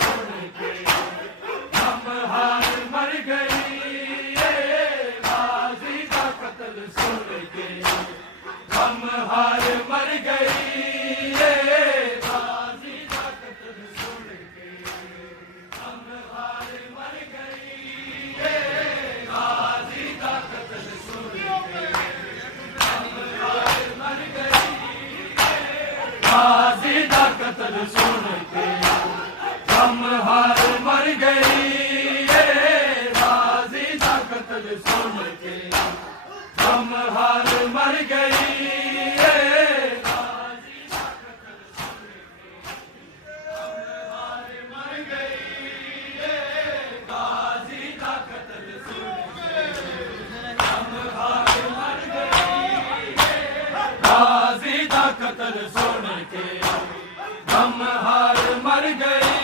सुन के हम हार मर गई, गाजी का कत्ल सुन के हम हार मर गई, गाजी का कत्ल सुन के हम हार मर गई, गाजी का कत्ल सुन के हम हार मर गई, गाजी का कत्ल सुन के हम हार मर गई, गाजी का कत्ल सुन के हम हार मर गई, गाजी का कत्ल सुन के हम हार मर गई, गाजी का कत्ल सुन के हम हार मर गई,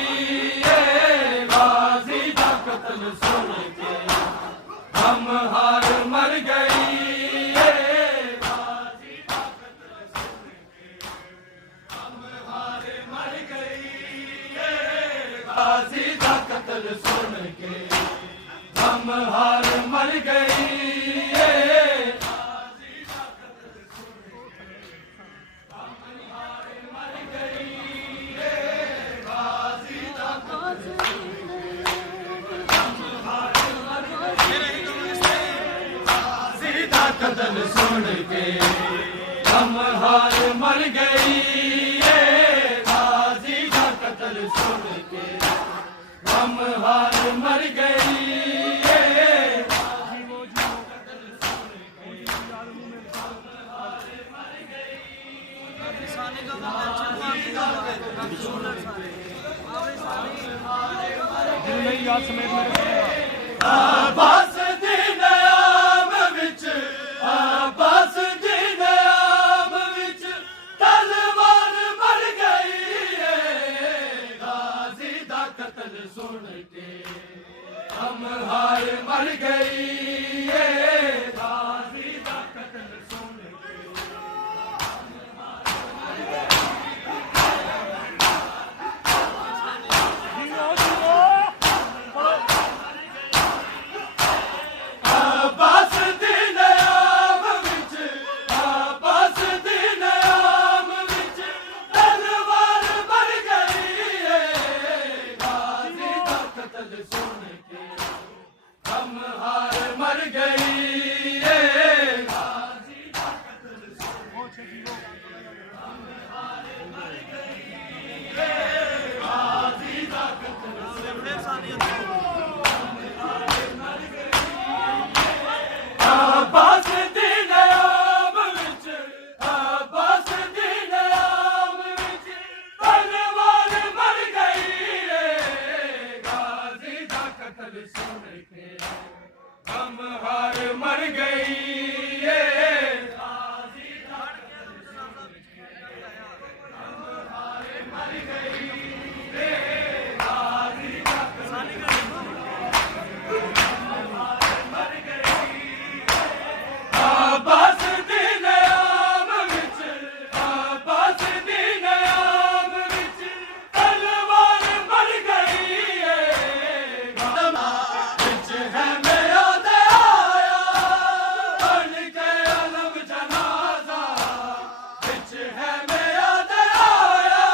गाजी का कत्ल सुन के हम हार मर गई, गाजी का कत्ल सुन के हम हार मर गई, गाजी का कत्ल सुन के हम हार मर गई, गाजी का कत्ल सुन के हम हार मर गई, गाजी का कत्ल कत्ल सुन के हम हार मर गई, गाजी का कत्ल सुन के हम हार मर गई, आबास दिन आम विच, आबास दिन आम विच तलवार मर गई, गाजी दा कत्ल सुन के हम हार मर गई, गाजी दा कत्ल सुन के हम हार मर गई, आबास दिन आम विच, आबास दिन आम विच तलवार मर गई, गाजी दा कत्ल सुन के हम हार मर गई, गाजी दा कत्ल सुन के हम हार मर गई, गाजी दा कत्ल सुन के आबास दिन आम विच, आबास दिन आम विच तलवार मर गई, गाजी दा कत्ल सुन के हम हार मर गई, गाजी दा कत्ल सुन के हम हार मर गई, गाजी दा कत्ल आबास दिन आम विच, आबास दिन आम विच तलवार मर गई, विच है मेरा दयाया बन के अलम जनाजा, विच है मेरा दयाया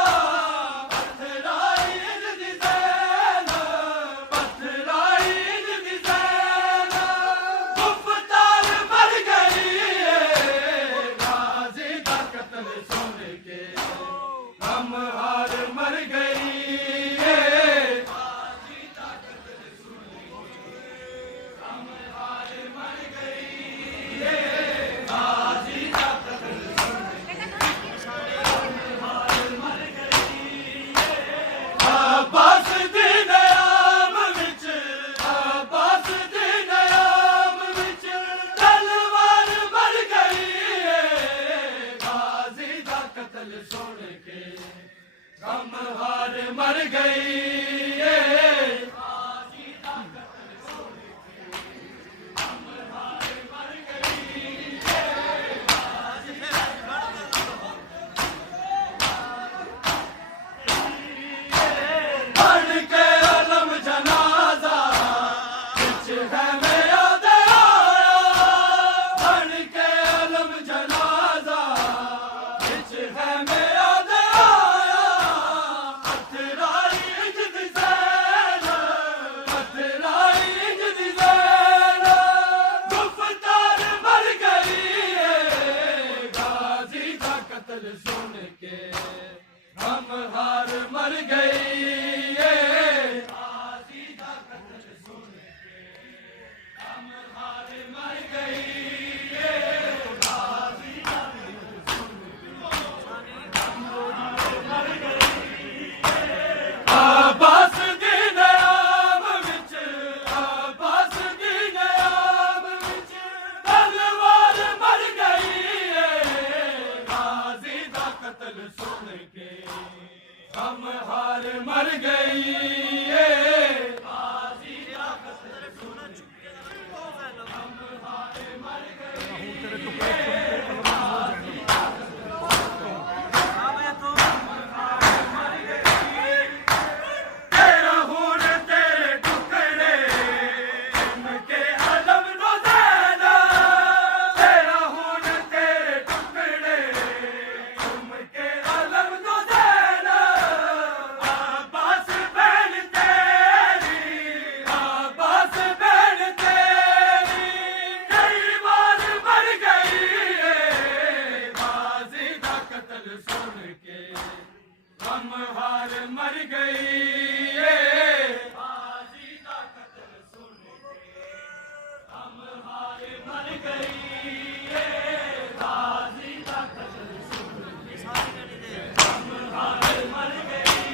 पत्थराई दी ज़ैन, पत्थराई दी ज़ैन गुफ्तार मर गई, गाजी का कत्ल सुन के हम हार मर गई, गाजी का कत्ल सुन के हम हार मर गई, गाजी का कत्ल सुन के हम हार मर गई, आबास दिन आम विच, आबास दिन आम विच तलवार मर गई, गाजी दा कत्ल सुन के हम हार मर गई, गाजी दा कत्ल सुन के हम हार मर गई, गाजी दा कत्ल हार मर गई है गाजी का कत्ल सुन चुके हम हार मर गई तेरे टुकड़े हम हार मर गई गाजी का कत्ल सुन हम हार मर गई गाजी का कत्ल सुन हम हार मर गई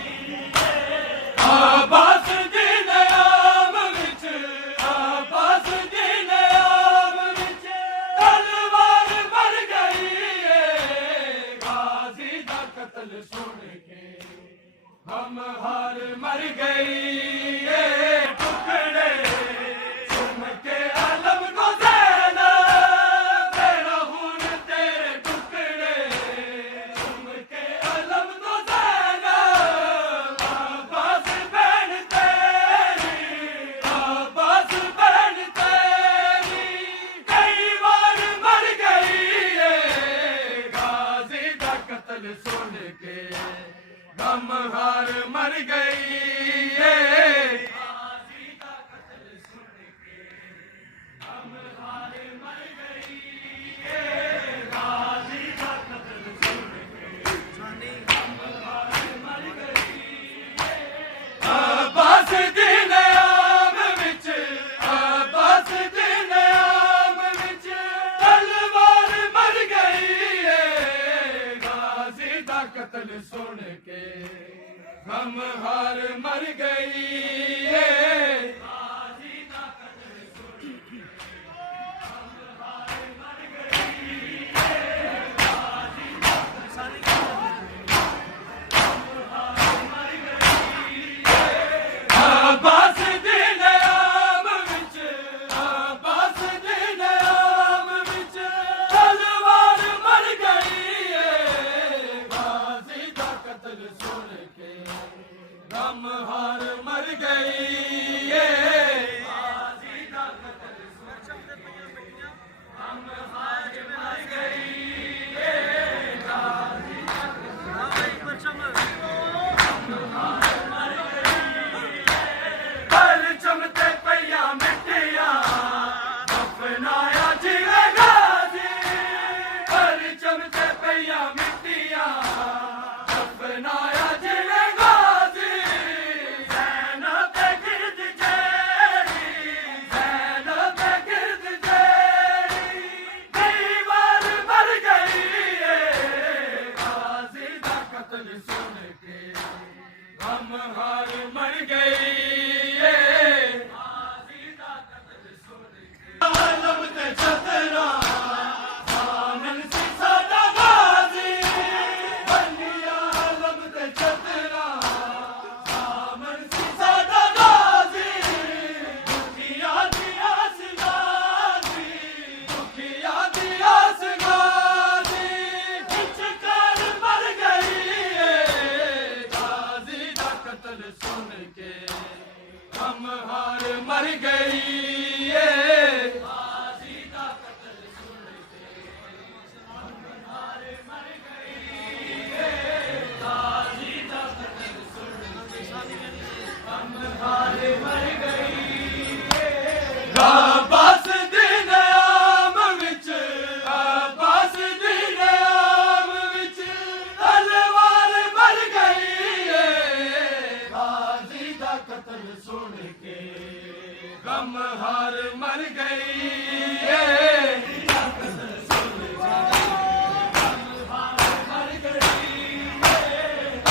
आबास दी नयाम विच आबास दी नयाम विच तलवार मर गई गाजी दा कत्ल सुन के हम हार मर गई टुकड़े सुन के आलम को देना तेरा खून तेरे टुकड़े सुन के आलम को देना आबास बहन तेरी आबास बहन तेरी कई बार मर गई गाजी का कत्ल सुन के हम हार मर गई गाजी का कत्ल सुन के हम हार मर गई गाजी का कत्ल सुन के हम हार मर गई आबास दी नयाम विच आबास दी नयाम विच तलवार मर गई गाजी दा कत्ल सुन के हम हार मर गई गाजी का कत्ल सुन के हम हार मर गई गाजी का कत्ल हम हार मर गई आबास दी नयाम विच आबास दी नयाम विच तलवार मर गई गाजी दा कत्ल सुन के हम हार मर गई गाजी का कत्ल सुन हम हार मर गई गाजी का कत्ल परचम ते पईया मिट्टिया दफनाया जिवे गाजी परचम ते पईया मिट्टिया दफनाया जिवे गाजी सैना ते गिरद जेड़ी सैना ते गिरद जेड़ी कई बार मर गई गाजी दा कत्ल सुन के हम हार मर गई गाजी का कत्ल सुन के आलम ते छतरा सामन सी सादा गाजी बनिया आलम ते छतरा सामन सी सादा गाजी दुखिया दी आस गाजी दुखिया दी आस गाजी हिचकार मर गई गाजी दा कत्ल सुन के हम हार मर गई गाजी का कत्ल सुन के हम हार मर गई गाजी का कत्ल सुन के हम हार मर गई आबास दी नयाम विच आबास दी नयाम विच तलवार मर गई गाजी दा कत्ल सुन के हम हार मर गई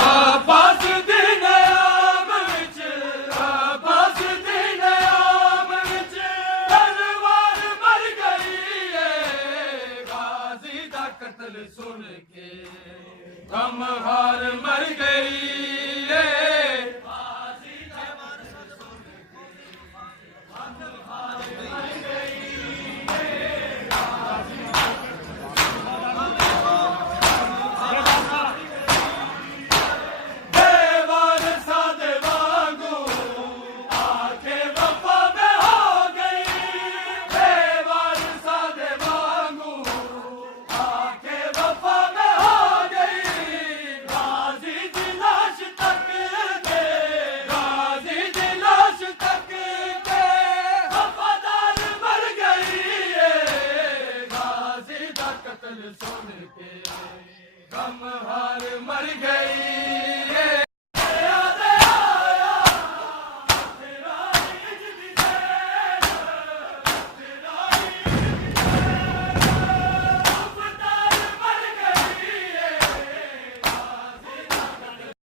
आबास दी नयाम विच आबास दी नयाम विच तलवार मर गई गाजी दा कत्ल सुन के हम हार मर गई गम हार मर गई